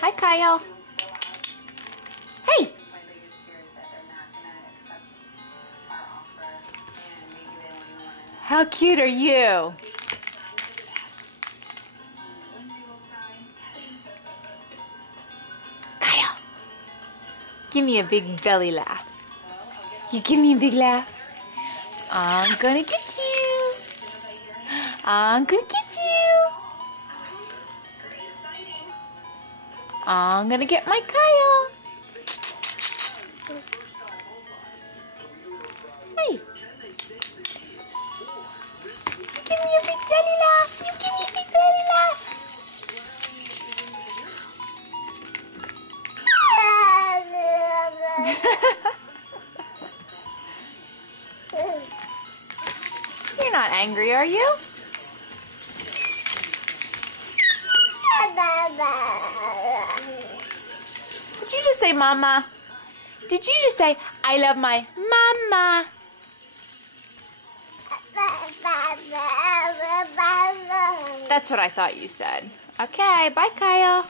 Hi, Kyle. Hey! How cute are you? Kyle, give me a big belly laugh. You give me a big laugh. I'm gonna get you. I'm gonna get you. I'm gonna get my Kyle. Hey. You give me a big belly laugh. You give me a big belly laugh. You're not angry, are you? Did you just say mama? Did you just say, I love my mama? That's what I thought you said. Okay, bye, Kyle.